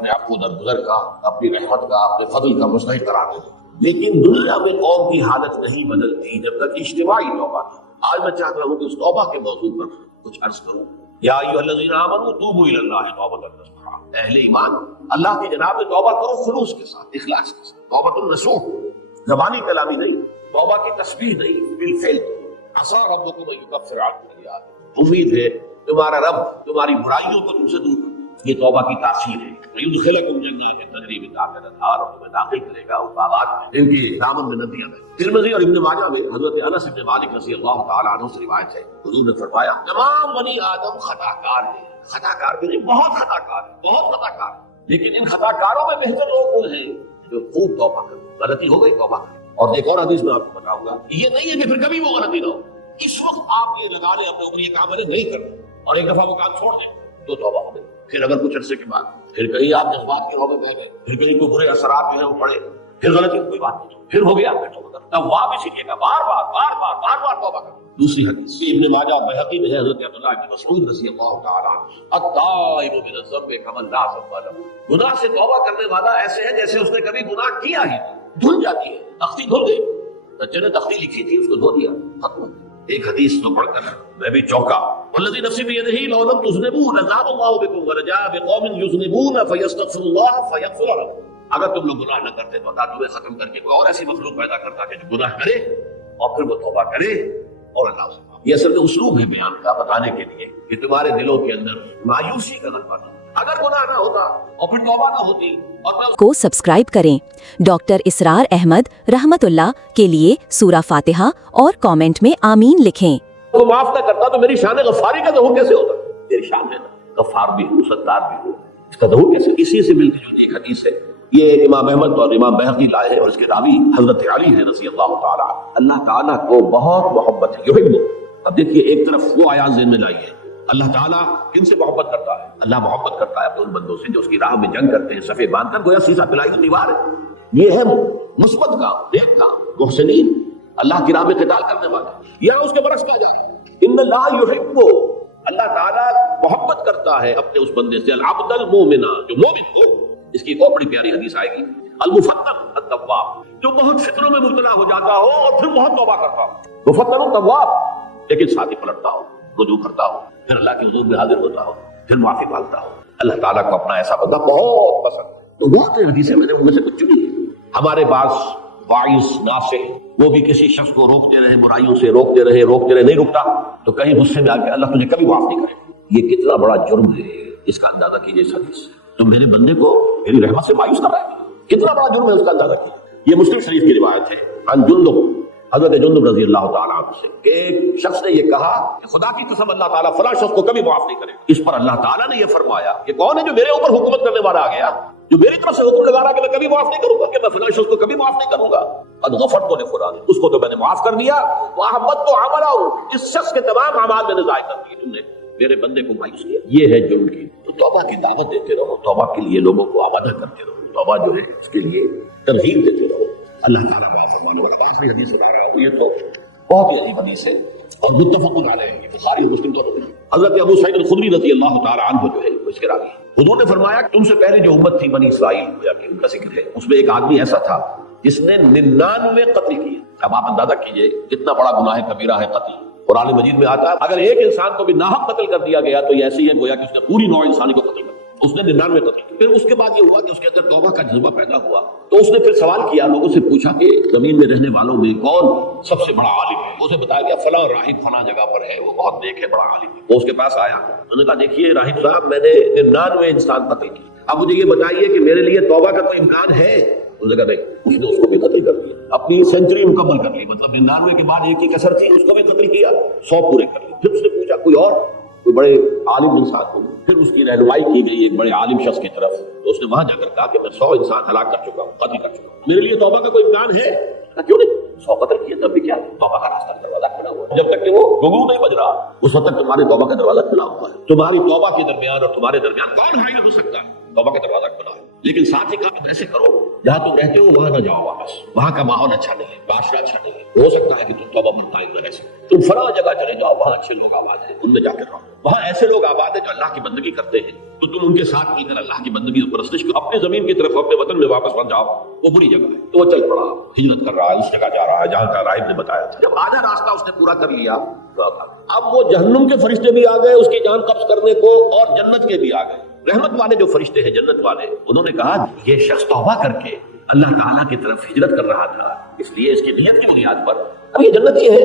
اپنے آپ کو درگزر کا، اپنی رحمت کا، اپنے فضل کا مستحق قرار دے. لیکن دنیا میں قوم کی حالت نہیں بدلتی جب تک اجتماعی توبہ نہیں. آج میں چاہتا ہوں کہ اس توبہ کے موضوع پر کچھ عرض کروں. یا ایھا الذین آمنوا توبوا الی اللہ توبۃ نصوحا، اہل ایمان اللہ کی جناب میں توبہ کرو خلوص کے ساتھ، اخلاص کے ساتھ. توبۃ النصوح، زبانی کلامی نہیں، توبہ کی تسبیح نہیں، بالفعل. عسیٰ ربکم ان یکفر عنکم سیئاتکم، امید ہے تمہارا رب تمہاری برائیوں کو تم سے دور کرے. یہ توبہ کی تاثیر ہے. وَيُدْخِلَكُمْ جَنَّاتٍ تَجْرِی مِن تحتہا الْأَنْہَارُ، اور تمہیں داخل کرے گا ان باغات میں جن کے دامن میں ندیاں بہیں. ترمذی اور ابن ماجہ میں حضرت انس بن مالک رضی اللہ تعالیٰ عنہ سے روایت ہے، حضور نے فرمایا تمام بنی آدم خطا کار ہیں. خطا کار بھی نہیں، بہت خطا کار ہیں، بہت خطا کار ہیں. لیکن ان خطا کاروں میں بہتر لوگ وہ ہیں جو خوب توبہ کریں. غلطی ہو گئی توبہ کریں. اور ایک اور حدیث میں آپ کو بتاؤں گا، یہ نہیں ہے کہ پھر کبھی وہ غلطی نہ ہو. اس وقت آپ یہ لگا لیں اپنے اوپر یہ کام میں نے نہیں کرنا اور ایک دفعہ وہ کام چھوڑ دیں تو توبہ ہو گئی. پھر اگر کچھ عرصے کے بعد پھر کہیں آپ جذبات کی روح میں بہ گئے، پھر کہیں کوئی برے اثرات جو ہیں وہ پڑے، پھر غلطی کوئی بات نہیں، پھر ہو گیا، پھر توبہ کرنا. توبہ سیکھیے گا، بار بار توبہ کرنا. دوسری حدیث ابن ماجہ بہقی میں ہے، حضرت عبداللہ بن مسعود رضی اللہ تعالیٰ عنہ، التائب من الذنب کمن لا ذنب له، گناہ سے توبہ کرنے والا ایسے ہے جیسے اس نے کبھی گناہ کیا ہی نہیں. دھل جاتی ہے، تختی دھل گئی. بچے نے تختی لکھی تھی، اس کو دھو دیا، ختم. ایک حدیث تو پڑھ کر میں بھی چونکا. والذی نفسی بیدہ لو لم تذنبوا لذهب اللہ بکم ولجاء بقوم یذنبون فیستغفر اللہ فیغفر لهم. اگر تم لوگ گناہ نہ کرتے تو اللہ تمہیں ختم کر کے کوئی اور ایسی مخلوق پیدا کرتا کہ جو گناہ کرے اور پھر وہ توبہ کرے اور اللہ سے. یہ اصل میں اسلوب ہے بیان کا، بتانے کے لیے کہ تمہارے دلوں کے اندر مایوسی کا غلبہ نہ ہو. اگر گناہ نہ ہوتا اور پھر توبہ نہ ہوتی اور میں کو سبسکرائب کریں. ڈاکٹر اسرار احمد رحمت اللہ کے لیے سورہ فاتحہ اور کامنٹ میں آمین لکھیں. وہ معاف نہ کرتا تو میری شان غفاری کا ظہور کیسے ہوتا؟ میری شان ہے نا، غفار بھی ہوں، ستار بھی ہوں، اس کا ظہور کیسے؟ اسی سے ملتی جلتی ایک حدیث ہے، یہ امام احمد اور امام بہقی لائے ہیں اور اس کے راوی حضرت علی ہے رضی اللہ تعالیٰ. اللہ تعالیٰ کو بہت محبت ہے، یحب. اب دیکھیے ایک طرف وہ آیات ذہن میں لائیے، اللہ تعالیٰ کن سے محبت کرتا ہے؟ اللہ محبت کرتا ہے اپنے ان بندوں سے جو اس کی راہ میں جنگ کرتے ہیں، صفے باندھ کر، گویا سیسا پلائی کی دیوار ہے. یہ ہے مثبت کا، نیک کا، محسنین، اللہ کی راہ میں قتال کرنے والا. یہاں اس کے برعکس کہا جا رہا ہے ان اللہ یحب، اللہ تعالیٰ محبت کرتا ہے اپنے اس بندے سے، العبد المؤمن، جو مومن ہو. اس کی ایک اور بڑی پیاری حدیث آئے گی، المفتن التواب، جو بہت فکروں میں مبتلا ہو جاتا ہو اور پھر بہت توبہ کرتا ہو. مفتن التواب، لیکن ساتھ ہی پلٹتا ہو، رجوع کرتا ہو، پھر اللہ کے حضور میں حاضر ہوتا ہو، پھر معافی مانگتا ہو. اللہ تعالیٰ کو اپنا ایسا بندہ بہت پسند ہے. تو بہت سی حدیثیں میں نے ان میں سے کچھ چنی ہے. ہمارے بعض واعظ ناصح وہ بھی کسی شخص کو روکتے رہے، برائیوں سے روکتے رہے، نہیں رکتا تو کہیں غصے میں آ کے اللہ تجھے کبھی معاف نہیں کرے. یہ کتنا بڑا جرم ہے، اس کا اندازہ کیجیے. اس حدیث سے تم میرے بندے کو میری رحمت سے مایوس کر رہے ہیں، کتنا بڑا جرم ہے، اس کا اندازہ کیجیے. یہ مسلم شریف کی روایت ہے عن جندب، حضرت جندب رضی اللہ تعالیٰ عنہ سے کہ ایک شخص نے یہ کہا کہ خدا کی قسم اللہ تعالیٰ فلاں شخص کو کبھی معاف نہیں کرے. اس پر اللہ تعالیٰ نے یہ فرمایا کہ کون ہے جو میرے اوپر حکومت کرنے والا آ گیا، جو میری طرف سے حکم لگا رہا کہ میں کبھی معاف نہیں کروں گا، کہ میں فلاں شخص کو کبھی معاف نہیں کروں گا. قد غفرت لفلان، اس کو تو میں نے معاف کر دیا. واحبطت عملہ، اس شخص کے تمام اعمال میں نے ضائع کر دیے. تم نے میرے بندے کو مایوس کیا. یہ ہے جرم کی. تو توبہ کی دعوت دیتے رہو، توبہ کے لیے لوگوں کو آمادہ کرتے رہو، توبہ جو ہے اس کے لیے ترغیب دیتے رہو. اللہ تعالیٰ معاف فرمانے والا. آخری حدیث بتا رہا ہوں، یہ تو بہت ہی عجیب حدیث ہے اور متفق علیہ ہے، بخاری اور مسلم دونوں میں. حضرت ابو سعید الخدری رضی اللہ تعالیٰ عنہ جو ہے اس کے راوی، حضور نے فرمایا کہ تم سے پہلے جو امت تھی بنی اسرائیل، ان کا ذکر ہے، اس میں ایک آدمی ایسا تھا جس نے 99 قتل کیے. اب آپ اندازہ کیجئے کتنا بڑا گناہ کبیرہ ہے قتل. قرآن مجید میں آتا ہے اگر ایک انسان کو بھی ناحق قتل کر دیا گیا تو یہ ایسی ہے گویا کہ اس نے پوری نوع انسانی کو قتل کر دیا. اس نے 99 قتل کیے. پھر اس کے بعد یہ ہوا کہ اس کے اندر توبہ کا جذبہ پیدا ہوا. تو اس نے پھر سوال کیا، لوگوں سے پوچھا کہ زمین میں رہنے والوں میں کون سب سے بڑا عالم ہے. اسے بتایا گیا فلاں راہب فلاں جگہ پر ہے، وہ بہت نیک ہے، بڑا عالم ہے. وہ اس کے پاس آیا، انہوں نے کہا دیکھیے راہب صاحب، میں نے 99 انسان قتل کیے، اب مجھے یہ بتائیے کہ میرے لیے توبہ کا کوئی امکان ہے؟ اس نے کہا نہیں. اس نے اس کو بھی قتل کر دیا، اپنی سینچری مکمل کر لی، مطلب 99 کے بعد ایک ہی کسر تھی، اس کو بھی قتل کیا، 100 پورے کر لیے. پھر اس نے پوچھا کوئی اور، کوئی بڑے عالم انسان ہو. پھر اس کی رہنمائی کی گئی ایک بڑے عالم شخص کی طرف، تو اس نے وہاں جا کر کہا کہ میں 100 انسان ہلاک کر چکا ہوں، قتل کر چکا ہوں، میرے لیے توبہ کا کوئی امکان ہے؟ کیوں نہیں، 100 قتل کیے تب بھی کیا، توبہ کا راستہ دروازہ کھلا ہوا ہے. جب تک کہ وہ گھنگرو نہیں بج رہا اس وقت تک تمہارے توبہ کا دروازہ کھلا ہوا ہے. تمہاری توبہ کے درمیان اور تمہارے درمیان کون حائل ہو سکتا ہے؟ توبہ کا دروازہ کھلا ہے. لیکن ساتھ ہی کام ایسے کرو جہاں تم رہتے ہو وہاں نہ جاؤ واپس، وہاں کا ماحول اچھا نہیں ہے، معاشرہ اچھا نہیں ہے. ہو سکتا ہے کہ تم توبہ پر قائم نہ رہ سکو. تم فلاں جگہ چلے جاؤ، وہاں اچھے لوگ آباد ہیں، ان میں جا کر رہو. وہاں ایسے لوگ آباد ہیں جو اللہ کی بندگی کرتے ہیں، تو تم ان کے ساتھ مل کر اللہ کی بندگی اور پرستش کو اپنی زمین کی طرف اپنے وطن میں واپس پہنچ جاؤ، وہ بری جگہ ہے۔ تو وہ چل پڑا، ہجرت کر رہا ہے، اس جگہ جا رہا ہے جہاں کا راہب نے بتایا تھا۔ جب آدھا راستہ اس نے پورا کر لیا تو اب وہ جہنم کے فرشتے بھی آ گئے اس کی جان قبض کرنے کو، اور جنت کے بھی آ گئے۔ رحمت والے جو فرشتے ہیں، جنت والے، انہوں نے کہا یہ شخص توبہ کر کے اللہ تعالیٰ کی طرف ہجرت کر رہا تھا، اس لیے اس کی نیت کی بنیاد پر اب یہ جنتی ہے،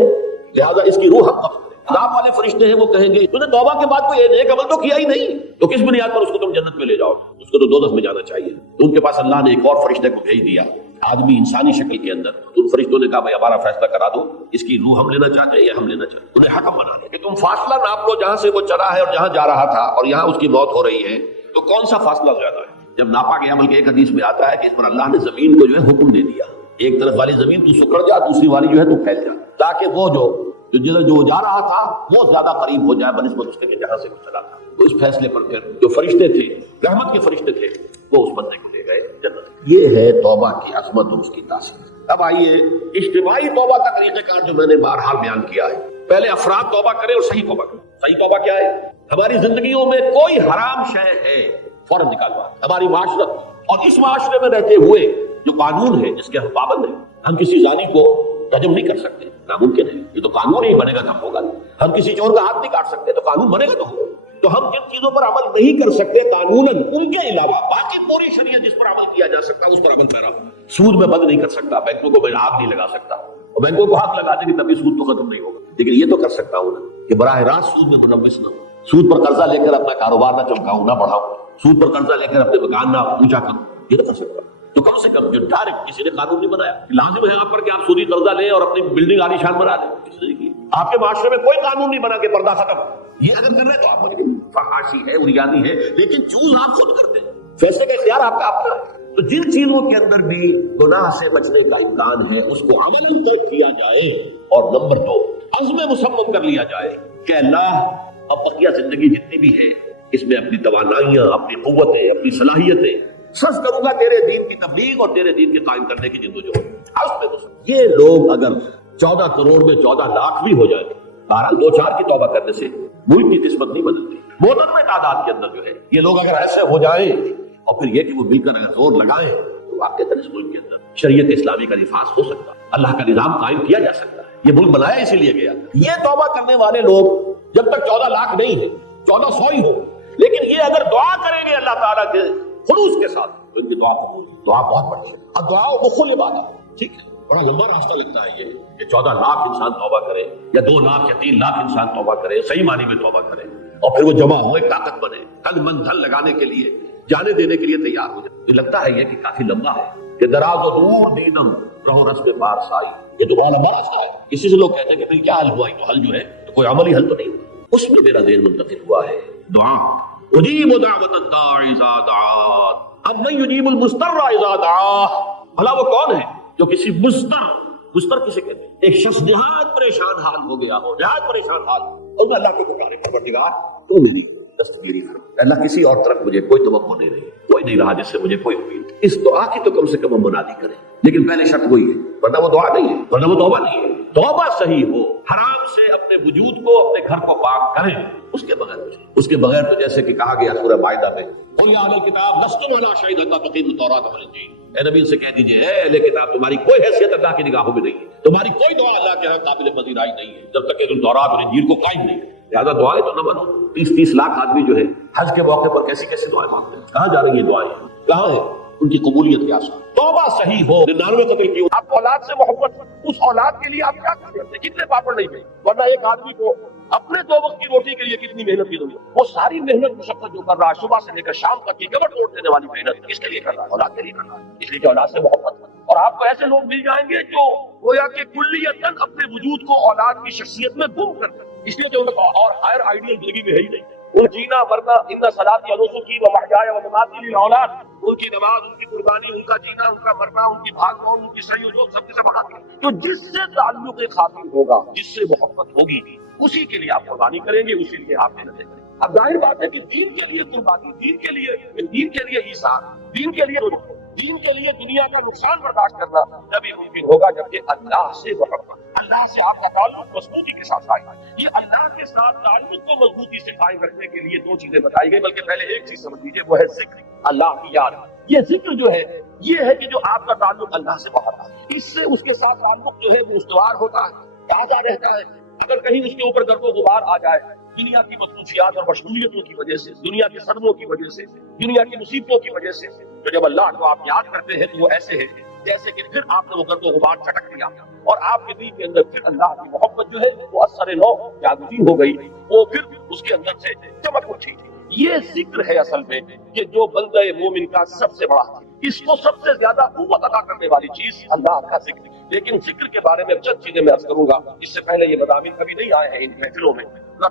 لہذا اس کی روح ہم قبض کریں۔ عذاب والے فرشتے ہیں، وہ کہیں گے تو نے توبہ کے بعد کوئی نیک عمل تو کیا ہی نہیں، تو کس بنیاد پر اس کو تم جنت میں لے جاؤ؟ اس کو تو دوزخ میں جانا چاہیے۔ تو ان کے پاس اللہ نے ایک اور فرشتے کو بھیج دیا، آدمی انسانی شکل کے اندر۔ ان فرشتوں نے کہا بھائی ہمارا فیصلہ کرا دو، اس کی روح ہم لینا چاہتے ہیں یا ہم لینا چاہتے ہیں؟ انہیں حکم بنا دیا کہ تم فاصلہ ناپ لو، جہاں سے وہ چلا ہے اور جہاں جا رہا تھا اور یہاں اس کی موت ہو رہی ہے، تو کون سا فاصلہ زیادہ ہے؟ جب ناپا گیا، بلکہ ایک حدیث میں آتا ہے کہ اس پر اللہ نے زمین کو جو ہے حکم دے دیا، ایک طرف والی زمین تو سکڑ جا، دوسری والی جو ہے تو پھیل جا، تاکہ وہ جو جا رہا تھا وہ زیادہ قریب ہو جائے بنسبت اس کے کہ جہاں سے وہ چلا تھا۔ تو اس فیصلے پر پھر جو فرشتے تھے، رحمت کے فرشتے تھے، وہ اس بندے کو لے گئے جنت۔ یہ ہے توبہ کی عظمت اور اس کی تاثیر۔ اب آئیے اجتماعی توبہ کا طریقہ کار جو میں نے بہرحال بیان کیا ہے۔ پہلے افراد توبہ کریں اور صحیح توبہ کریں۔ صحیح توبہ کیا ہے؟ ہماری زندگیوں میں کوئی حرام شے ہے فوراً نکالوا، ہماری معاشرت اور اس معاشرے میں رہتے ہوئے جو قانون ہے جس کے ہم پابند ہیں، ہم کسی زانی کو رجم نہیں کر سکتے، ناممکن ہے، یہ تو قانون ہی بنے گا تب ہوگا۔ ہم کسی چور کا ہاتھ نہیں کاٹ سکتے، تو قانون بنے گا تو ہوگا۔ تو ہم جن چیزوں پر عمل نہیں کر سکتے قانوناً، ان کے علاوہ باقی پوری شریعت جس پر عمل کیا جا سکتا اس پر عمل پیرا ہو۔ سود میں بند نہیں کر سکتا، بینکوں کو میں آگ نہیں لگا سکتا، اور بینکوں کو آگ لگا دیں گے تبھی سود تو ختم نہیں ہوگا، لیکن یہ تو کر سکتا ہوں نا کہ براہ راست سود میں منوس نہ ہوں، سود پر قرضہ لے کر اپنا کاروبار نہ چمکاؤں، نہ بڑھاؤں، سود پر قرضہ لے کر اپنے مکان نہ اونچا کروں، یہ تو کر سکتا ہوں۔ تو کم سے کم جو ڈائریکٹ کسی نے قانون نہیں بنایا، لازم ہے آپ پر کہ آپ سودی قرضہ لیں اور اپنی بلڈنگ عالی شان بنا لیں، کسی نے کی آپ کے معاشرے میں کوئی قانون نہیں بنا کہ پردہ ختم، یہ اگر کر رہے تو آپ فحاشی ہے، عریانی ہے، لیکن چوز آپ خود کرتے ہیں، فیصلے کا اختیار آپ کا اپنا ہے۔ تو جن چیزوں کے اندر بھی گناہ سے بچنے کا امکان ہے اس کو عملاً ترک کیا جائے، اور نمبر 2 عزم مصمم کر لیا جائے کہ اللہ اب بقیہ زندگی جتنی بھی ہے اس میں اپنی توانائیاں، اپنی قوتیں، اپنی صلاحیتیں صرف کروں گا تیرے دین کی تبلیغ اور تیرے دین کے قائم کرنے کی جدوجہد۔ یہ لوگ اگر 14 کروڑ میں 14 لاکھ بھی ہو جائے، بہرحال 2-4 کی توبہ کرنے سے ملک کی قسمت نہیں بدلتی۔ محترم تعداد کے اندر جو ہے یہ لوگ اگر ایسے ہو جائیں، اور پھر یہ کہ وہ مل کر اگر زور لگائیں، تو واقعی اس ملک کے اندر شریعت اسلامی کا نفاذ ہو سکتا ہے، اللہ کا نظام قائم کیا جا سکتا ہے۔ یہ ملک بنایا اسی لیے گیا۔ یہ توبہ کرنے والے لوگ جب تک 14 لاکھ نہیں ہے، 1400 ہی ہو، لیکن یہ اگر دعا کریں گے اللہ تعالیٰ کے خلوص کے ساتھ، تو ان کی دعا بہت بڑی ہے۔ اور دعا مخل عبادت، ٹھیک ہے، بڑا لمبا راستہ لگتا ہے یہ کہ 14 لاکھ انسان توبہ کرے، یا 2 لاکھ یا 3 لاکھ انسان توبہ کرے، صحیح معنی میں توبہ کرے، اور پھر وہ جمع ہو ایک طاقت بنے، تن من دھن لگانے کے لیے، جانے دینے کے لیے تیار ہو جائے۔ یہ لگتا ہے یہ کہ کافی لمبا ہے کہ دراز و دور دیدم رہو رسم پارسائی، یہ تو بڑا لمبا راستہ ہے۔ اسی سے لوگ کہتے ہیں کہ پھر کیا حل ہوا؟ تو حل جو ہے تو کوئی عملی حل تو نہیں ہوا۔ اس میں میرا ذہن منتقل ہوا ہے دعا، اجیب دعوت الداعی اذا دعان، امن یجیب المضطر اذا دعاہ۔ بھلا وہ کون ہے جو کسی مضطر کسے کہتے ہیں؟ ایک شخص نہایت پریشان حال ہو گیا ہو، نہایت پریشان حال، اور میں اللہ کو پکارے، پروردگار تو میری دستگیری کر، اللہ کسی اور طرف مجھے کوئی توقع نہیں رہی، کوئی نہیں رہا جس سے مجھے کوئی امید۔ اس دعا کی تو کم سے کم ہم منادی کریں، لیکن پہلے شرط وہی ہے، ورنہ وہ دعا نہیں ہے، ورنہ وہ توبہ نہیں ہے۔ توبہ صحیح ہو، حرام سے اپنے وجود کو، اپنے گھر کو پاک کریں، اس کے بغیر تو جیسے کہ کہا گیا سورہ مائدہ میں، قل یا اہل الکتاب لستم علی شیء حتی تقیموا التوراۃ والانجیل، اے نبی سے کہہ دیجئے اے اہل کتاب تمہاری کوئی حیثیت اللہ کی نگاہوں میں نہیں ہے، تمہاری کوئی دعا اللہ کے ہاں قابل پذیرائی نہیں ہے جب تک کہ تم تورات اور انجیل کو قائم نہیں کرو۔ لہٰذا دعائیں تو نہ بنو۔ 30 لاکھ آدمی جو ہے حج کے موقع پر کیسی دعائیں مانگتے ہیں، کہاں جا رہی ہیں دعائیں، کہاں ہے ان کی قبولیت؟ کیا سا توبہ صحیح ہو، 99 قتل کیوں؟ آپ اولاد سے محبت، اس اولاد کے لیے آپ کیا کرتے ہیں؟ کتنے پاپڑ نہیں پہ، ورنہ ایک آدمی کو اپنے 2 وقت کی روٹی کے لیے کتنی محنت کی ضرورت ہے، وہ ساری محنت مشقت جو کر رہا ہے صبح سے لے کر شام تک کی کمر توڑ دینے والی محنت کس کے لیے کر رہا ہے؟ اولاد کے لیے کر رہا ہے، اس لیے کہ اولاد سے محبت۔ اور آپ کو ایسے لوگ مل جائیں گے جو گویا کہ کلیتاً اپنے وجود کو اولاد کی شخصیت میں گم کر دیں، اس لیے کہ ان کا اور ہائر آئیڈیل زندگی میں ہے ہی نہیں۔ ان جینا مرنا، ان صلاتی و نسکی و محیای و مماتی للاولاد، ان کی نماز، ان کی قربانی، ان کا جینا، ان کا مرنا، ان کی بھاگ دوڑ، ان کی صحیح و جو سب سے بڑھاتی ہے، تو جس سے تعلق خاطر ہوگا، جس سے محبت ہوگی، اسی کے لیے آپ قربانی کریں گے، اسی لیے آپ محنتیں کریں گے۔ اب ظاہر بات ہے کہ دین کے لیے قربانی، دین کے لیے ایثار، دین کے لیے دنیا کا نقصان برداشت کرنا تبھی ممکن ہوگا جبکہ اللہ سے محبت اللہ سے آپ کا تعلق مضبوطی کے ساتھ آئے. یہ اللہ کے ساتھ تعلق کو مضبوطی سے قائم رکھنے کے لیے دو چیزیں بتائی گئی، بلکہ پہلے ایک چیز سمجھ لیجیے، وہ ہے ذکر، اللہ کی یاد. یہ ذکر جو ہے یہ ہے کہ جو آپ کا تعلق اللہ سے بہت ہے، اس سے اس کے ساتھ تعلق جو ہے وہ استوار ہوتا ہے، تازہ رہتا ہے. اگر کہیں اس کے اوپر گرد و غبار آ جائے دنیا کی مصروفیات اور مشغولیتوں کی وجہ سے، دنیا کے صدموں کی وجہ سے، دنیا کی مصیبتوں کی وجہ سے، تو جب اللہ کو آپ یاد کرتے ہیں تو وہ ایسے ہے جیسے کہ پھر آپ نے وہ گرد و غبار چٹک دیا اور آپ کے دل کے اندر پھر اللہ کی محبت جو ہے وہ اثر نو جاگتی ہو گئی، وہ پھر اس کے اندر سے چمک اٹھی. یہ ذکر ہے اصل میں کہ جو بندہ مومن کا سب سے بڑا، اس کو سب سے زیادہ قوت عطا کرنے والی چیز اللہ کا ذکر. لیکن ذکر کے بارے میں چند چیزیں میں عرض کروں گا، اس سے پہلے یہ مضامین کبھی نہیں آئے ہیں ان محفلوں میں،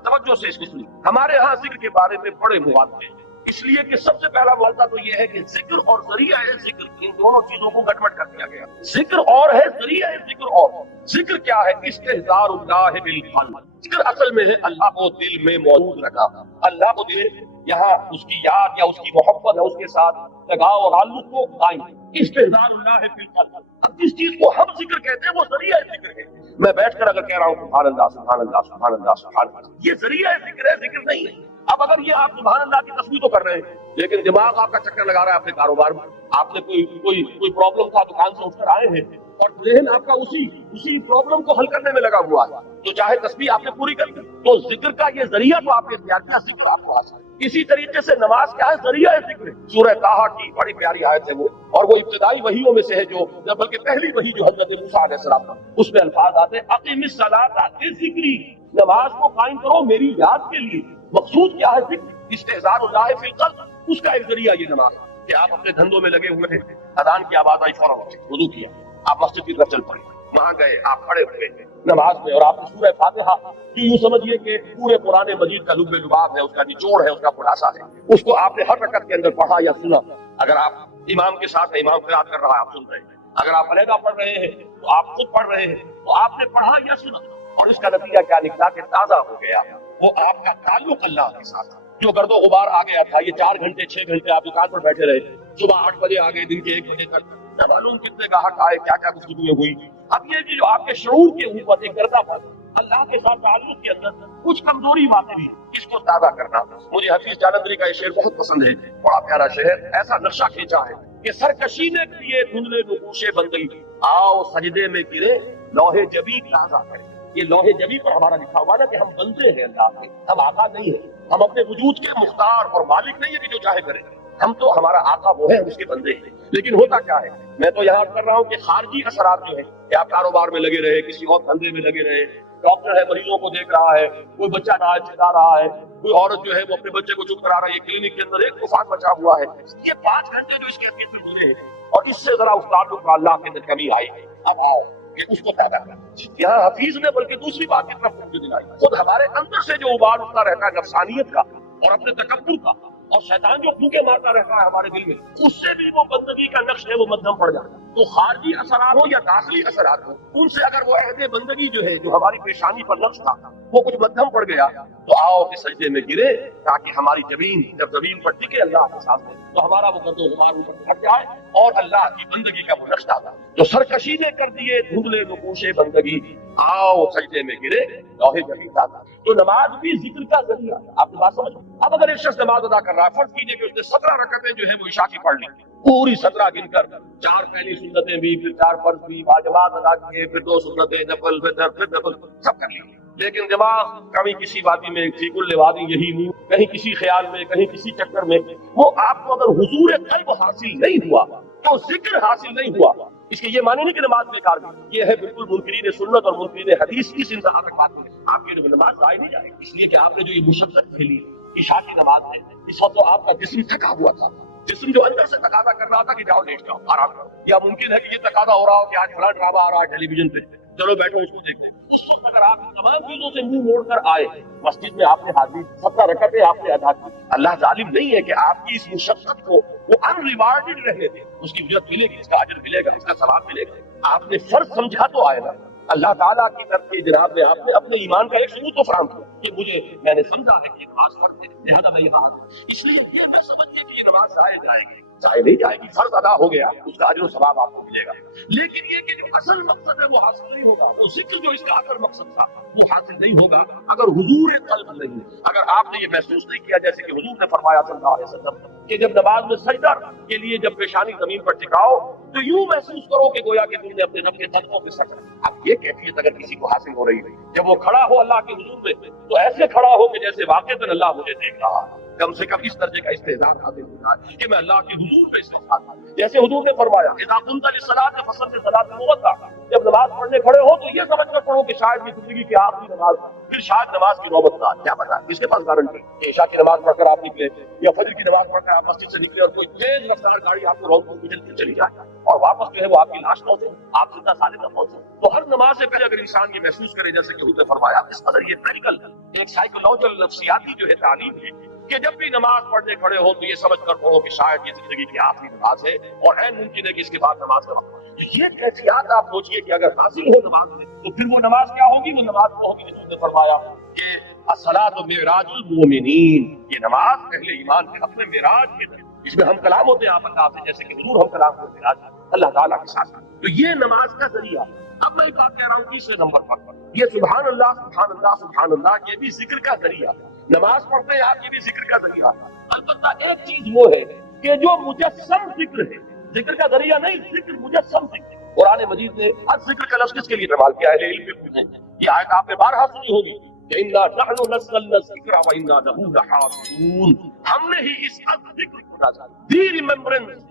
توجہ سے اس کو سنیے. ہمارے ہاں ذکر کے بارے میں بڑے موازنے ہیں، اس لیے کہ سب سے پہلا معاملہ تو یہ ہے کہ ذکر اور ذریعہ ذکر، ان دونوں چیزوں کو گٹمٹ کر دیا گیا. ذکر اور ہے، ذریعہ ذکر اور. ذکر کیا ہے؟ استحضار اللہ بالقلب. ذکر اصل میں ہے اللہ کو دل میں موجود رکھا، اللہ کو دل یہاں اس کی یاد یا اس کی محبت یا اس کے ساتھ لگاؤ اور تعلق کو قائم. استحضار اللہ بالقلب. اب جس چیز کو ہم ذکر کہتے ہیں وہ ذریعہ ذکر ہے. میں بیٹھ کر اگر کہہ رہا ہوں سبحان اللہ سبحان اللہ سبحان اللہ سبحان اللہ، یہ ذریعہ ذکر ہے، ذکر نہیں ہے. اب اگر یہ آپ سبحان اللہ کی تصویر تو کر رہے ہیں لیکن دماغ آپ کا چکر لگا رہا ہے اپنے کاروبار میں، آپ نے کوئی پرابلم تھا، دکان سے اٹھ کر آئے ہیں اور ذہن آپ کا اسی پرابلم کو حل کرنے میں لگا ہوا ہے، تو چاہے تسبیح آپ نے پوری کر لی، تو ذکر کا یہ ذریعہ تو آپ نے اختیار کیا، ذکر آپ کے پاس ہے. اسی طریقے سے نماز کیا ہے؟ ذریعہ ذکر ہے. سورہ طٰہٰ کی بڑی پیاری آیت ہے وہ، اور وہ ابتدائی وحیوں میں سے ہے، جو بلکہ پہلی وحی جو حضرت موسیٰ علیہ السلام کا، اس میں الفاظ آتے ہیں اقم الصلاۃ لذکری، نماز کو قائم کرو میری یاد کے لیے. مقصود کیا ہے؟ ذکر. استحضار اللہ فی القلب، اس کا ایک ذریعہ یہ نماز ہے کہ آپ اپنے دھندوں میں لگے ہوئے ہیں، اذان کی آواز آئی فوراً وضو کیا، آپ مسجد کی طرف چل پڑے، وہاں گئے، آپ کھڑے ہوئے نماز میں اور آپ نے سورہ فاتحہ کی یوں سمجھیے کہ پورے قرآن مجید کا لب لباب ہے، اس کا نچوڑ ہے، اس کا خلاصہ ہے، اس کو آپ نے ہر رکعت کے اندر پڑھا یا سنا. اگر آپ امام کے ساتھ ہیں، امام قرات کر رہا ہے، آپ سن رہے ہیں. اگر آپ علیحدہ پڑھ رہے ہیں تو آپ خود پڑھ رہے ہیں، تو آپ نے پڑھا یا سنا، اور اس کا نتیجہ کیا نکلا کہ تازہ ہو گیا وہ آپ کا تعلق اللہ کے ساتھ. جو گرد و غبار آ گیا تھا، یہ 4 گھنٹے 6 گھنٹے آپ دکان پر بیٹھے رہے، صبح 8 بجے آ گئے، دن کے 1 بجے تک، نہ معلوم کتنے گاہک آئے، کیا کیا گفتگویں ہوئی. اب یہ جو آپ کے شعور کے اوپر ایک گردہ پر اللہ کے ساتھ تعلق کے اندر کچھ کمزوری واقع ہوئی، اس کو تازہ کرنا. مجھے حفیظ جالندھری کا یہ شعر بہت پسند ہے، بڑا پیارا شعر. ایسا نقشہ کھینچا ہے کہ سرکشی نے کیے دھندلے نقوش بندگی، آؤ سجدے میں گرے لوح جبی تازہ کرے. یہ لوح جبی پر ہمارا لکھا ہوا نا کہ ہم بندے ہیں اللہ کے، ہم آقا نہیں ہیں، ہم اپنے وجود کے مختار اور مالک نہیں ہے کہ جو چاہے کرے. ہم تو ہمارا آقا وہ ہے، ہم اس کے بندے ہیں. لیکن ہوتا کیا ہے، میں تو یہاں کر رہا ہوں کہ خارجی اثرات جو ہے کہ آپ کاروبار میں لگے رہے، کسی اور دھندے میں لگے رہے، ڈاکٹر ہے مریضوں کو دیکھ رہا ہے، کوئی بچہ ناج چلا رہا ہے، کوئی عورت جو ہے وہ اپنے بچے کو چپ کرا رہا ہے، یہ کلینک کے اندر ایک طوفان مچا ہوا ہے. یہ 5 گھنٹے جو اس کے اندر گزرے ہیں اور اس سے ذرا اس تعلق کا اللہ کے اندر کمی آئی. اب آؤ کہ اس کو پیدا کرنا. یہاں حفیظ نے بلکہ دوسری بات کی طرف توجہ دلائی، خود ہمارے اندر سے جو ابال اٹھتا رہتا ہے نفسانیت کا اور اپنے تکبر کا، اور شیطان جو پھونکے مارتا رہتا ہے ہمارے دل میں، اس سے بھی وہ بندگی کا نقش ہے وہ مدھم پڑ جاتا ہے. تو خارجی اثرات ہو یا داخلی اثرات ہو، ان سے اگر وہ عہد بندگی جو ہے جو ہماری پیشانی پر نقش تھا وہ کچھ مدھم پڑ گیا، تو آؤ کہ سجدے میں گرے تاکہ ہماری زمین جب زمین پر ٹکے اللہ کے سامنے تو ہمارا وہ گرد و غبار اوپر ہٹ جائے اور اللہ کی بندگی کا وہ نقش تھا جو سرکشی نے کر دیے دھندلے نقوش بندگی، آؤ سجدے میں گرے لوح جبی تازہ. تو نماز بھی ذکر کا ذریعہ. آپ کی بات سمجھ. اب اگر ایک شخص نماز ادا کر رہا ہے، فرض کیجئے کہ اس نے 17 رکعتیں جو ہے وہ عشاء کی پڑھ لی، پوری 17 گن کر 4 پہلی سنتیں بھی، پھر 4 فرض بھی باجماعت ادا کیے، پھر 2 سنتیں نفل، پھر نفل سب کر لی. لیکن دماغ کبھی کسی وادی میں تھی، کل وادی یہی نہیں، کہیں کسی خیال میں، کہیں کسی چکر میں. وہ آپ کو اگر حضور قلب حاصل نہیں ہوا تو ذکر حاصل نہیں ہوا. اس کے یہ معنی نہیں کہ نماز بیکار ہے، یہ ہے بالکل منکرین سنت اور منکرین حدیث کی انتہا تک بات ہے. آپ کی نماز ضائع نہیں جائے گی، اس لیے کہ آپ نے جو یہ مشقت کھیلی عشاء کی نماز ہے، اس وقت تو آپ کا جسم تھکا ہوا تھا، جسم جو اندر سے تقاضا کر رہا تھا کہ جاؤ لیٹ جاؤ آرام کرو. یا ممکن ہے کہ یہ تقاضا ہو رہا ہو کہ آج فلاں ڈرامہ آ رہا ہے ٹیلی ویژن پہ، چلو بیٹھو اس کو دیکھتے ہیں. اس وقت اگر آپ تمام چیزوں سے منہ موڑ کر آئے، مسجد میں آپ نے حاضری 17 رکعتیں آپ نے ادا کی، اللہ ظالم نہیں ہے کہ آپ کی اس مشقت کو وہ ان ریوارڈڈ رہنے دے. اس کی اجرت ملے گی، اس کا اجر ملے گا، اس کا ثواب ملے گا. آپ نے فرض سمجھا تو آئے نا، اللہ تعالیٰ کی طرف سے جناب میں آپ نے اپنے ایمان کا ایک ثبوت تو فراہم کیا کہ میں نے سمجھا ہے کہ خاص فرض ہے، لہذا میں یہاں. اس لیے یہ میں سمجھیے کہ یہ نماز ضائع جائے گی. ضائع نہیں جائے گی، فرض ادا ہو گیا، اس کا اجر و ثواب آپ کو ملے گا۔ لیکن یہ کہ جو اصل مقصد ہے وہ حاصل نہیں ہوگا، وہ ذکر جو اس کا اصل مقصد تھا وہ حاصل نہیں ہوگا اگر حضور قلب نہیں ہے۔ اگر آپ نے یہ محسوس نہیں کیا جیسے کہ حضور نے فرمایا صلی اللہ علیہ وسلم کہ جب نماز میں سجدہ کے لیے جب پیشانی زمین پر ٹکاؤ تو یوں محسوس کرو کہ گویا کہ تم نے اپنے رب کے قدموں پہ سجدہ۔ اب یہ کیفیت اگر کسی کو حاصل ہو رہی ہے جب وہ کھڑا ہو اللہ کے حضور میں تو ایسے کھڑا ہو کہ جیسے واقعتاً اللہ مجھے دیکھ رہا ہے، کم سے کم اس درجے کا استعداد حاصل ہوتا ہے کہ میں اللہ کے حضور میں استعداد ہوں۔ جیسے حضور نے فرمایا اذا قمت للصلاۃ فصل صلاۃ الموضع، جب نماز پڑھنے کھڑے ہو تو یہ سمجھ کر پڑھو کہ شاید یہ زندگی کی آخری نماز، پھر شاید نماز کی نوبت نہ آئے۔ کیا پتا اس کے پاس گارنٹی کہ عشاء کی نماز پڑھ کر آپ نکلے یا فجر کی نماز پڑھ کر آپ مسجد سے نکلے اور کوئی تیز رفتار گاڑی آپ کو روڈ پر گزر کے چلی جائے اور واپس جو ہے وہ آپ کی لاش پہنچے، آپ زندہ سالم نہ پہنچے۔ تو ہر نماز سے پہلے اگر انسان یہ محسوس کرے جیسے کہ حضور نے فرمایا اس قدر یہ میڈیکل ایک سائیکولوجیکل نفسیاتی جو ہے تعلیم ہے کہ جب بھی نماز پڑھنے کھڑے ہو تو یہ سمجھ کر پڑھو کہ شاید یہ زندگی کی آخری نماز ہے اور عین ممکن ہے کہ اس کے بعد نماز کا وقت ہے۔ یہ کیفیات آپ سوچئے کہ اگر حاصل ہو نماز میں تو پھر وہ نماز کیا ہوگی؟ وہ نماز وہ ہوگی حضور نے فرمایا کہ الصلاۃ معراج المومنین، یہ نماز اہل ایمان کے حق میں معراج کے اس میں ہم کلام ہوتے ہیں آپ اللہ سے جیسے کہ حضور ہم کلام ہوتے ہیں اللہ تعالیٰ کے ساتھ۔ تو یہ نماز کا ذریعہ۔ اب میں ایک بات کہہ رہا ہوں تیسرے نمبر پر، یہ سبحان اللہ سبحان اللہ سبحان اللہ یہ بھی ذکر کا ذریعہ، نماز پڑھتے ہیں آپ یہ بھی ذکر کا ذریعہ۔ البتہ ایک چیز وہ ہے کہ جو مجسم ذکر ہے، ذکر کا ذریعہ نہیں، ذکر مجسم ذکر۔ قرآن مجید نے ہر ذکر کا لفظ کس کے لیے استعمال کیا ہے؟ علم میں پوچھیں، یہ آیت آپ نے بارہا سنی ہوگی کہ انا نحن نزلنا الذکر وانا له لحافظون، ہم نے ہی اس ذکر کو نازل دی ریممبرنس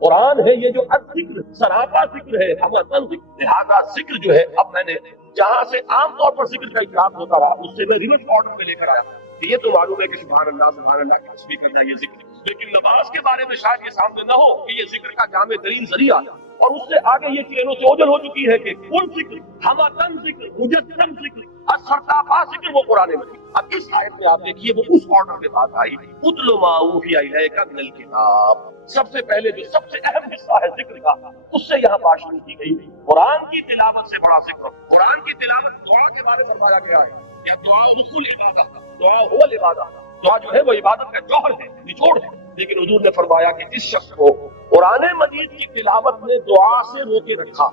قرآن ہے یہ جو ذکر سراپا ذکر ہے، ہمتن ذکر، لہذا ذکر جو ہے اب میں نے جہاں سے عام طور پر ذکر کا اطلاق ہوتا رہا اس سے میں ریورس آرڈر میں لے کر آیا کہ یہ تو معلوم ہے کہ سبحان اللہ کی تسبیح کرنا یہ ذکر، لیکن نماز کے بارے میں شاید یہ سامنے نہ ہو کہ یہ ذکر کا جامع ترین ذریعہ اور اس سے آگے یہ چیزوں سے اوجل ہو چکی ہے کہ کل ذکر، ہمتن ذکر، مجسم ذکر، سرتاپا ذکر وہ قرآن مجید۔ اب اس آیت میں آپ دیکھیے وہ اس آرڈر کے بعد آئی اتل ما اوحی الیک من الکتاب، سب سے پہلے جو سب سے اہم حصہ ہے ذکر کا اس سے یہاں بات شروع کی گئی۔ قرآن کی تلاوت سے بڑا ذکر، قرآن کی تلاوت دعا کے بارے میں فرمایا گیا ہے کہ دعا رسول عبادت، دعا هو العبادت، دعا جو ہے وہ عبادت کا جوہر ہے، نچوڑ ہے۔ لیکن حضور نے فرمایا کہ جس شخص کو قرآن مجید کی تلاوت نے دعا سے روکے رکھا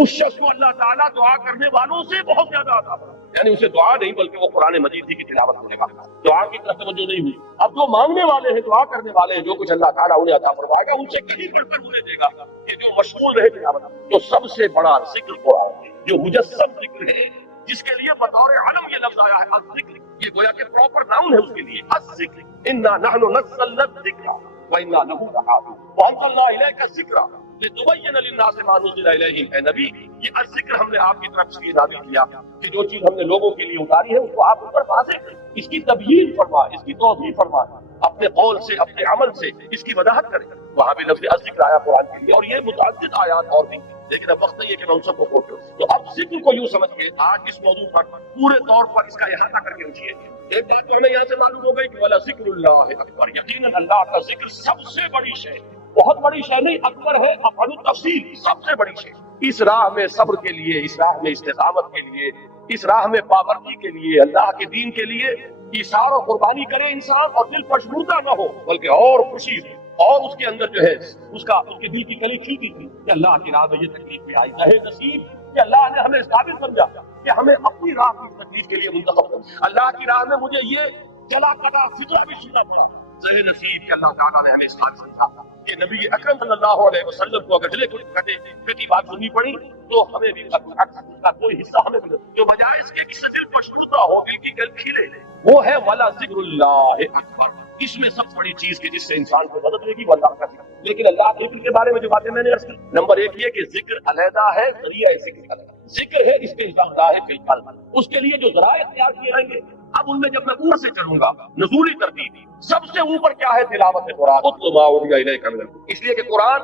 اس شخص کو اللہ تعالیٰ دعا کرنے والوں سے بہت زیادہ عطا فرمائے، یعنی اسے دعا نہیں بلکہ وہ قرآن مجید کی تلاوت کرنے والا، دعا کی طرف توجہ نہیں ہوئی۔ اب جو مانگنے والے ہیں، دعا کرنے والے ہیں، جو کچھ اللہ تعالیٰ انہیں عطا فرمائے گا ان سے کہیں بڑھ کر انہیں دے گا کہ جو مشغول رہے تلاوت، جو سب سے بڑا ذکر قرآن ہے، جو مجسم ذکر ہے، جس کے لیے بطور علم یہ لفظ آیا ہے الذکر، یہ گویا کہ پراپر ناؤن ہے اس کے لیے، الذکر، انا نحن نزلنا الذکر وانا له لحافظون وانزلنا الیک الذکر لتبین للناس ما نزل الیہم۔ اے نبی یہ الذکر ہم نے آپ کی طرف سے نازل کیا کہ جو چیز ہم نے لوگوں کے لیے اتاری ہے اس کو آپ پر واضح کریں، اس کی تبیین فرمائیں، اس کی توضیح فرمائیں، اپنے قول سے اپنے عمل سے اس کی وضاحت کریں۔ وہاں بھی لفظ الذکر آیا قرآن کے لیے اور یہ متعدد آیات اور بھی، لیکن اب وقت نہیں ہے کہ میں ان سب کو پڑھوں۔ تو اب ذکر کو یوں سمجھ کے آج اس موضوع پر پورے طور پر اس کا احاطہ کر کے رکھیے۔ ایک بات تو ہمیں یہاں سے معلوم ہو گئی کہ ولا ذکر اللہ اکبر، یقیناً اللہ کا ذکر سب سے بڑی شے، بہت بڑی شے نہیں، اکبر ہے افعل التفصیل، سب سے بڑی شے۔ اس راہ میں صبر کے لیے، اس راہ میں استقامت کے لیے، اس راہ میں پابندی کے لیے، اللہ کے دین کے لیے ایثار و قربانی کرے انسان اور دل پشمردہ نہ ہو بلکہ اور خوشی ہو، اور اس کے اندر جو ہے اس کے دل کی کلی کھلتی تھی کہ اللہ کی راہ میں یہ تکلیف بھی آئی، رہے نصیب کہ اللہ نے ہمیں اس قابل سمجھا کہ ہمیں اپنی راہ کی تکلیف کے لیے منتخب ہو، اللہ کی راہ میں مجھے یہ جلا کٹا فطرہ بھی سننا پڑا، ذہن نصیب کہ اللہ تعالیٰ نے ہمیں اس قابل سمجھا کہ نبی اکرم صلی اللہ علیہ وسلم کو اگر جلے کٹے کٹی بات سننی پڑی تو ہمیں بھی کا کوئی حصہ ہمیں بھی، جو بجائے اس کے کس سے دل پشمردہ ہو، دل کی گل کھلے، وہ ہے ولا ذکر اللہ اکبر۔ اس میں سب بڑی چیز کی جس سے انسان کو مدد ملے گی وہ اللہ کا ذکر۔ لیکن اللہ کے ذکر کے بارے میں جو باتیں میں نے عرض کی، نمبر ایک یہ کہ ذکر علیحدہ ہے، ذریعہ ذکر علیحدہ، ذکر ہے اس کے اللہ ہے بالقلب، اس کے لیے جو ذرائع اختیار کیے جائیں گے اب ان میں جب میں اوپر سے چلوں گا نزولی ترتیب سب سے اوپر کیا ہے؟ تلاوت قرآن، اتل ما اوحی الیک من الکتاب، اس لیے کہ قرآن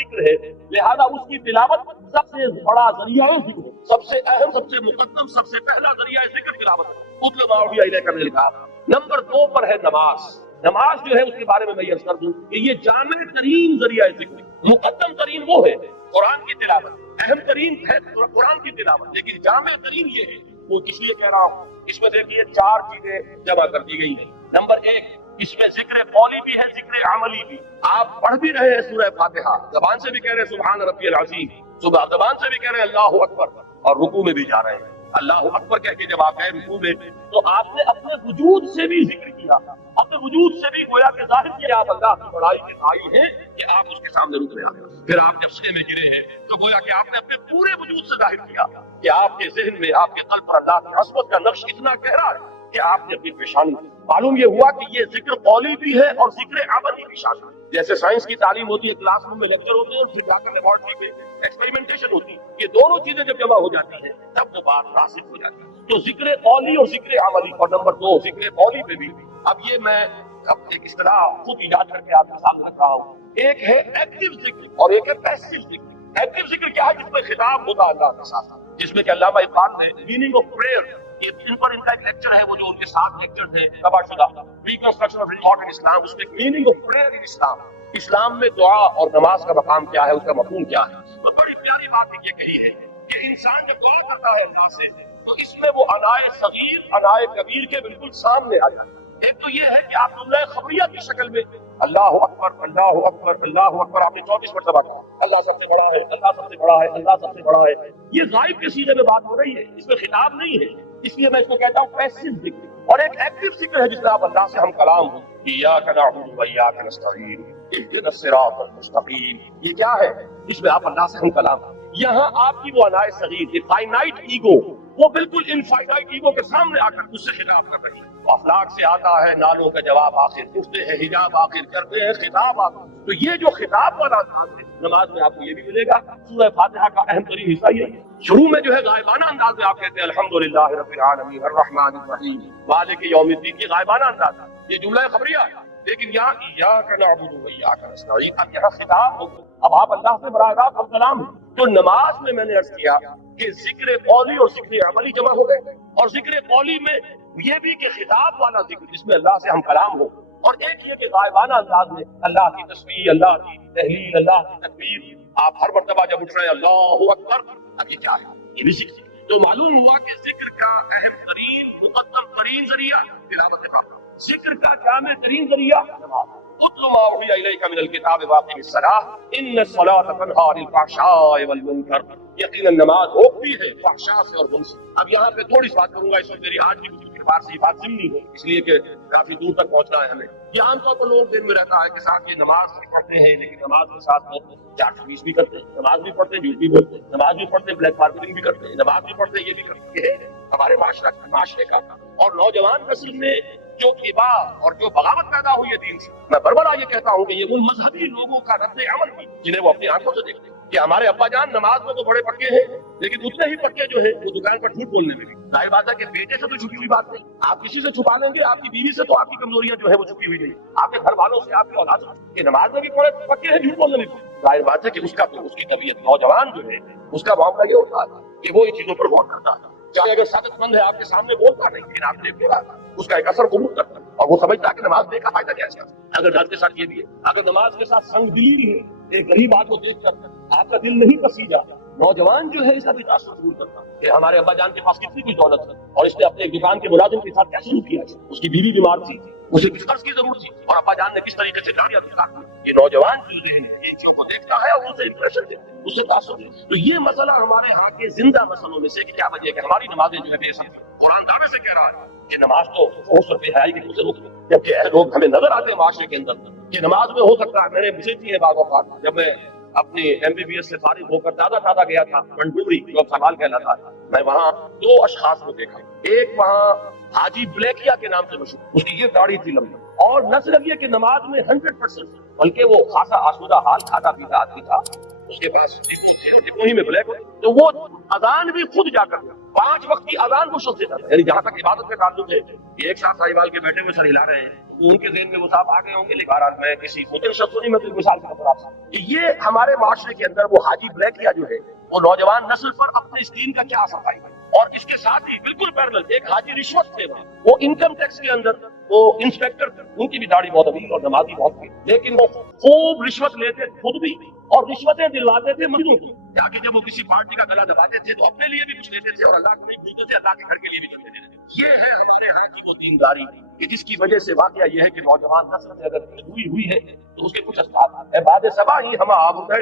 ذکر ہے لہذا اس کی تلاوت سب سے بڑا ذریعہ ذکر ہے، سب سے اہم، سب سے مقدم، سب سے پہلا ذریعہ ذکر تلاوت ہے، اتل ما اوحی الیک من الکتاب۔ نمبر 2 پر ہے نماز۔ نماز جو ہے اس کے بارے میں یہ عرض کر دوں کہ یہ جامع ترین ذریعہ ذکر، مقدم ترین وہ ہے قرآن کی تلاوت، اہم ترین ہے قرآن کی تلاوت، لیکن جامع ترین یہ ہے، وہ کس لیے کہہ رہا ہوں، اس میں دیکھیے 4 چیزیں جمع کر دی گئی ہیں۔ نمبر 1 اس میں ذکر قولی بھی ہے، ذکر عملی بھی. آپ پڑھ بھی رہے ہیں سورہ فاتحہ، زبان سے بھی کہہ رہے ہیں سبحان ربی العظیم، زبان سے بھی کہہ رہے ہیں اللہ اکبر، اور رکوع میں بھی جا رہے ہیں اللہ اکبر کہہ کے. جب آپ گئے رکوع میں تو آپ نے اپنے وجود سے بھی ذکر کیا، اپنے وجود سے بھی گویا کہ ظاہر کیا آپ اللہ کی بڑائی کے قائل ہیں کہ آپ اس کے سامنے رک رہے ہیں. پھر آپ جب سجدے میں گرے ہیں تو گویا کہ آپ نے اپنے پورے وجود سے ظاہر کیا کہ آپ کے ذہن میں، آپ کے قلب پر اللہ کی عظمت کا نقش اتنا گہرا ہے کہ آپ نے اپنی پیشانی. معلوم یہ ہوا کہ یہ ذکر قولی بھی ہے اور ذکر عملی بھی شامل ہے. جیسے سائنس کی تعلیم ہوتی ہے، کلاس روم میں لیکچر ہوتے ہیں، پھر جا کر لیبارٹری میں ایکسپیریمنٹیشن ہوتی ہے. یہ دونوں چیزیں جب جمع ہو جاتی ہیں تب وہ بات راسخ ہو جاتی ہے. تو ذکر قولی اور ذکر عملی. اور نمبر 2 ذکر قولی پہ بھی اب یہ میں اب ایک اصطلاح خود ایجاد کر کے آپ کے سامنے رکھ رہا ہوں. ایک ہے ایکٹیو ذکر اور ایک ہے پیسیو ذکر. ایکٹیو ذکر کیا ہے؟ جس میں خطاب ہوتا ہے اللہ کے ساتھ، جس میں کہ علامہ اقبال نے میننگ آف پریئر، ان پر ان کا ایک لیکچر ہے، وہ جو ان کے 7 لیکچر تھے تباہ شدہ ریکنسٹرکشن آف تھاٹ ان اسلام، اس میں میننگ آف پریئر ان اسلام، اسلام میں دعا اور نماز کا مقام کیا ہے، اس کا مفہوم کیا ہے. تو بڑی پیاری بات یہ کہی ہے کہ انسان جب دعا کرتا ہے اللہ سے تو اس میں وہ انائے صغیر انائے کبیر کے بالکل سامنے آ جاتا ہے. ایک تو یہ ہے کہ آپ جملہ خبریہ کی شکل میں اللہ اکبر اللہ اکبر اللہ اکبر آپ نے 34 مرتبہ کہا، اللہ سب سے بڑا ہے، اللہ سب سے بڑا ہے، اللہ سب سے بڑا ہے. یہ غائب کے سیغے میں بات ہو رہی ہے، اس میں خطاب نہیں ہے. اس لیے میں اس کو کہتا ہوں پیسیو ذکر. اور ایک ایکٹیو ذکر ہے جس میں آپ اللہ سے ہم کلام ہو، ایاک نعبد و ایاک نستعین اهدنا الصراط المستقیم. یہ کیا ہے؟ اس میں آپ اللہ سے ہم کلام ہو. یہاں آپ کی وہ انائے صغیر، یہ فائنائٹ ایگو، وہ بالکل انفائنائٹ ایگو کے سامنے آ کر اس سے خطاب کر رہی ہے. افلاک سے آتا ہے نالوں کا جواب آخر، اٹھتے ہیں حجاب آخر، کرتے ہیں خطاب آخر. تو یہ جو خطاب والا انداز ہے نماز میں آپ کو یہ بھی ملے گا. سورہ فاتحہ کا اہم ترین حصہ یہ ہے. شروع میں جو ہے غائبانہ انداز میں آپ کہتے ہیں الحمدللہ رب العالمین الرحمن الرحیم مالک یوم الدین، یہ غائبانہ انداز ہے، یہ جملہ خبریہ ہے. لیکن یہاں ایاک نعبد و ایاک نستعین، اب یہاں خطاب ہو، اب آپ اللہ سے براہ راست ہم کلام ہیں. تو نماز میں نے عرض کیا کہ ذکر قولی اور ذکر عملی جمع ہو گئے. اور ذکر قولی میں یہ بھی کہ خطاب والا ذکر جس میں اللہ سے ہم کلام ہو، اور ایک یہ کہ غائبانہ انداز میں اللہ کی تسبیح، اللہ کی تحلیل، اللہ کی تکبیر. آپ ہر مرتبہ جب اٹھ رہے ہیں اللہ اکبر، اب یہ کیا ہے؟ یہ بھی ذکر. تو معلوم ہوا کہ ذکر کا اہم ترین مقدم ترین ذریعہ تلاوت قرآن، ذکر کا جامع ترین ذریعہ نماز. اتل ما اوحی الیک من الکتاب واقم الصلاۃ ان الصلاۃ تنہی عن الفحشاء والمنکر. یقینا نماز روکتی ہے فحشاء سے اور منکر سے. اب یہاں پہ تھوڑی سی بات کروں گا، اس وقت میری آج کی بات سے یہ بات ضمنی ہے اس لیے کہ کافی دور تک پہنچنا ہے ہمیں. یہ عام طور پر لوگ دن میں رہتا ہے کہ ساتھ یہ نماز بھی پڑھتے ہیں، لیکن نماز کے ساتھ وہ چاٹ چوبیس بھی کرتے ہیں، نماز بھی پڑھتے ہیں، جھوٹ بھی بولتے ہیں، نماز بھی پڑھتے ہیں، بلیک مارکیٹنگ بھی کرتے ہیں، نماز بھی پڑھتے ہیں، یہ بھی کرتے ہیں. یہ ہے ہمارے معاشرے کا. اور نوجوان نسل میں جو ابا اور جو بغاوت پیدا ہوئی ہے دین سے، میں بربلا یہ کہتا ہوں کہ یہ ان مذہبی لوگوں کا رد عمل بھی جنہیں وہ اپنی آنکھوں سے دیکھتے ہیں کہ ہمارے ابا جان نماز میں تو بڑے پکے ہیں، لیکن اتنے ہی پکے جو ہے وہ دکان پر جھوٹ بولنے میں بھی. ظاہر بات ہے کہ بیٹے سے تو چھپی ہوئی بات نہیں، آپ کسی سے چھپا لیں گے، آپ کی بیوی سے تو آپ کی کمزوریاں جو ہے وہ چھپی ہوئی نہیں، آپ کے گھر والوں سے، آپ کی اولاد سے. کہ نماز میں بھی بڑے پکے ہیں، جھوٹ بولنے میں بھی. ظاہر بات ہے کہ اس کی طبیعت، نوجوان جو ہے اس کا معاملہ یہ ہوتا ہے کہ وہ ان چیزوں پر غور کرتا ہے. چاہے اگر سعادت مند ہے آپ کے سامنے بولتا نہیں، لیکن آپ نے بولا اس کا ایک اثر قبول کرتا ہے اور وہ سمجھتا ہے کہ نماز میں کا فائدہ کیا ہے. اگر نماز کے ساتھ یہ بھی ہے، اگر نماز کے ساتھ سنگ دلی ہے، ایک غریب آدمی کو دیکھ کر آپ کا دل نہیں پسیجا، نوجوان جو ہے اس کا بھی تاثر قبول کرتا ہے کہ ہمارے ابا جان کے پاس کتنی کچھ دولت ہے اور اس نے اپنے ایک دکان کے ملازم کے ساتھ کیا شروع کیا ہے. اس کی بیوی بیمار تھی، اسے کس قرض کی ضرورت تھی اور ابا جان نے کس طریقے سے گاڑیاں دکھا دی. یہ نوجوان جو ذہن ان چیزوں کو دیکھتا ہے اور ان سے امپریشن دیتا ہے، اس سے تاثر ہے. تو یہ مسئلہ ہمارے ہاں کے زندہ مسئلوں میں سے کہ کیا وجہ ہے کہ ہماری نمازیں جو ہے بے سمجھ. قرآن دعوے سے کہہ رہا ہے کہ نماز تو فحش اور بے حیائی کے سے روک دے، جبکہ لوگ ہمیں نظر آتے ہیں معاشرے کے اندر کہ نماز میں ہو سکتا ہے. میں نے مجھے بھی ہے بعض اوقات جب میں اپنی MBBS سے فارغ ہو کر تازہ گیا تھا منڈوری جو سوال کہلاتا ہے، میں وہاں 2 اشخاص کو دیکھا. ایک وہاں حاجی بلیکیا کے نام سے مشہور، اس کی یہ داڑھی تھی لمبی، اور نہ صرف یہ کہ نماز میں 100%، بلکہ وہ خاصا آسودہ حال کھاتا پیتا آدمی تھا. اس کے پاس ڈپو تھے اور ڈپو ہی میں بلیک ہوتے، تو وہ اذان بھی خود جا کر 5 وقت کی اذان کو شخص دیتا تھا. یعنی جہاں تک عبادت کا تعلق ہے، ایک ساتھ ساحیوال کے بیٹھے ہوئے سر ہلا رہے ہیں، ان کے ذہن میں وہ صاحب آ گئے ہوں گے. لیکن بہرحال میں کسی مدر شخص نہیں، میں تو مثال کے طور پر آپ سے یہ ہمارے معاشرے کے اندر وہ حاجی بلیکیا جو ہے وہ نوجوان نسل پر اپنے اس دین کا کیا اثر پائے گا. اور اس کے ساتھ ہی بالکل پیرلل ایک حاجی رشوت تھے، وہ انکم ٹیکس کے اندر وہ انسپیکٹر تھے، ان کی بھی داڑھی بہت طویل اور نمازی بہت تھی، لیکن وہ خوب رشوت لیتے خود بھی اور رشوتیں دلواتے تھے مریضوں کو. تاکہ جب وہ کسی پارٹی کا گلا دباتے تھے تو اپنے لیے بھی کچھ لیتے تھے اور اللہ کو نہیں بھولتے تھے، اللہ کے گھر کے لیے بھی کچھ لیتے تھے. یہ ہے ہمارے ہاں کی وہ دینداری. کہ جس کی وجہ سے واقعہ یہ ہے کہ نوجوان نسل سے اگر ہوئی ہے تو اس کے کچھ اسباب ہیں. بعد سبا ہی ہم آب ہے،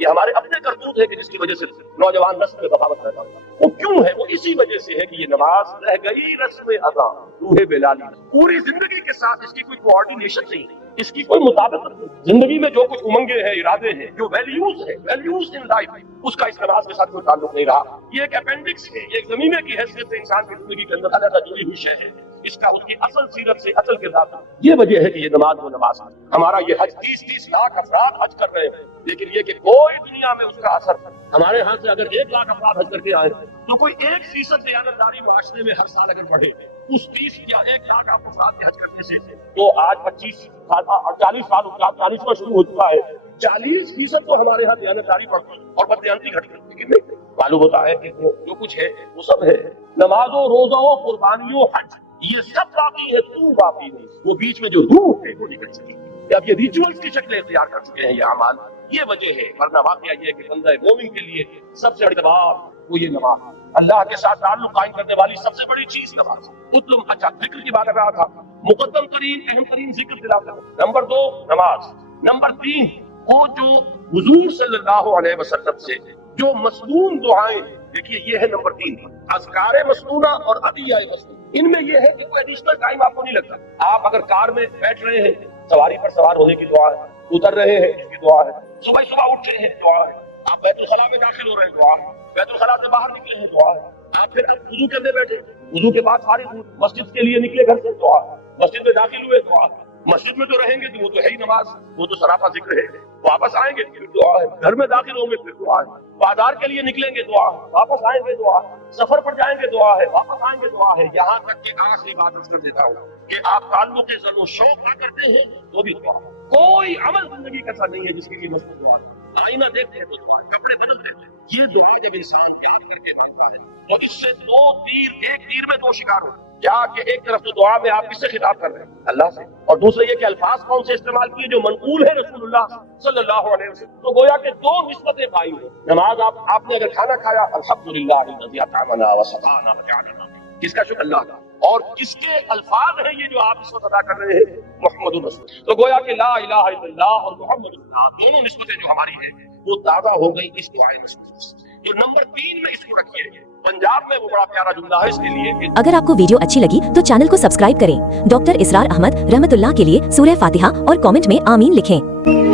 یہ ہمارے اپنے کرتوت ہے کہ جس کی وجہ سے نوجوان نسل میں بغاوت رہتا ہے. وہ کیوں ہے؟ وہ اسی وجہ سے ہے کہ یہ نماز رہ گئی رسم ادا، روح بلالی. پوری زندگی کے ساتھ اس کی کوئی کوآرڈینیشن نہیں، اس کی کوئی مطابقت نہیں. زندگی میں جو کچھ امنگیں ہیں، ارادے ہیں، جو ویلیوز ان لائف، اس کا اس نماز کے ساتھ کوئی تعلق نہیں رہا. یہ ایک اپینڈکس ہے، یہ ایک زمینہ کی حیثیت سے انسان کی زندگی کے اندر علیحدہ جڑی ہوئی شے ہے. اس کا اس کی اصل سیرت سے اصل کردار سے یہ وجہ ہے کہ یہ نماز وہ نماز ہے. ہمارا یہ حج 30 لاکھ افراد حج کر رہے ہیں، لیکن یہ کہ کوئی دنیا میں اس کا اثر. ہمارے ہاں سے اگر 1 لاکھ افراد حج کر کے آئے تو کوئی 1% دیانتداری معاشرے میں ہر سال اگر بڑھے، اس 30 یا 1 لاکھ افراد کے حج کرنے سے تو آج 25 سال اور 40 سال 40واں شروع ہو چکا ہے. 40% تو ہمارے ہاں دیانتداری بڑھتی اور بددیانتی گھٹ گئی. لیکن نہیں، معلوم ہوتا ہے کہ جو کچھ ہے وہ سب ہے. نمازوں، روزوں، قربانیوں، حج، یہ سب باقی ہے، تو باقی نہیں. وہ بیچ میں جو روح ہے وہ نکل سکی. اب یہ ریچولز کی شکلیں اختیار کر چکے ہیں یہ اعمال. یہ وجہ ہے، ورنہ واقعہ یہ ہے کہ بندہ مومن کے لیے سب سے بڑی بات وہ یہ نماز. اللہ کے ساتھ تعلق قائم کرنے والی سب سے بڑی چیز نماز. اچھا، ذکر کی بات کر رہا تھا. مقدم ترین اہم ترین ذکر تلاوت. نمبر 2 نماز. نمبر 3 وہ جو حضور صلی اللہ علیہ وسلم سے جو مسنون دعائیں. دیکھیے یہ ہے نمبر 3 اذکار مسنونہ اور ادعیہ مسنونہ. ان میں یہ ہے کہ کوئی ایڈیشنل ٹائم آپ کو نہیں لگتا. آپ اگر کار میں بیٹھ رہے ہیں، سواری پر سوار ہونے کی دعا ہے، اتر رہے ہیں اس کی دعا ہے، صبح اٹھ رہے ہیں دعا ہے، آپ بیت الخلاء میں داخل ہو رہے ہیں دعا ہے، بیت الخلاء سے باہر نکلے ہیں دعا ہے، آپ پھر وضو کرنے بیٹھے، وضو کے بعد فارغ ہوئے، مسجد کے لیے نکلے گھر سے دعا ہے، مسجد میں داخل ہوئے دعا ہے. مسجد میں جو رہیں گے تو وہ تو ہے ہی نماز، وہ تو سراپا ذکر ہے. واپس آئیں گے پھر دعا ہے، گھر میں داخل ہوں گے پھر دعا ہے، بازار کے لیے نکلیں گے دعا ہے، واپس آئیں گے دعا ہے، سفر پر جائیں گے دعا ہے، واپس آئیں گے دعا ہے. یہاں تک کہ آخری بات عرض کر دیتا ہوں کہ آپ تعلق ذر و شوق نہ کرتے ہیں تو بھی دعا. کوئی عمل زندگی کا ایسا نہیں ہے جس کے لیے مشکل دعا. آئینہ دیکھتے ہیں تو دعا، کپڑے بدلتے ہیں. یہ دعا جب انسان یاد کر کے مانگتا ہے تو اس سے 2 تیر، ایک تیر میں 2 شکار ہو. کیا کہ ایک طرف تو دعا میں آپ کس سے خطاب کر رہے ہیں؟ اللہ سے. اور دوسرے یہ کہ الفاظ کون سے استعمال کیے جو منقول ہے رسول اللہ صلی اللہ علیہ وسلم. تو گویا کہ 2 نسبتیں پائی ہیں. نماز آپ نے اگر کھانا کھایا، الحمدللہ الذی اطعمنا وسقانا وجعلنا، کس کا شکر؟ اللہ کا. اور کس کے الفاظ ہیں یہ جو آپ اس وقت ادا کر رہے ہیں؟ محمد الرسول. تو گویا کہ لا الہ الا اللہ اور محمد اللہ دونوں نسبتیں جو ہماری ہیں وہ دعویٰ ہو گئی اس دعائے نسبت. جو نمبر 3 میں اس کو رکھیے، پنجاب میں وہ بڑا پیارا جملہ ہے اس کے لیے کہ اگر آپ کو ویڈیو اچھی لگی تو چینل کو سبسکرائب کریں. ڈاکٹر اسرار احمد رحمت اللہ کے لیے سورہ فاتحہ اور کامنٹ میں آمین لکھیں.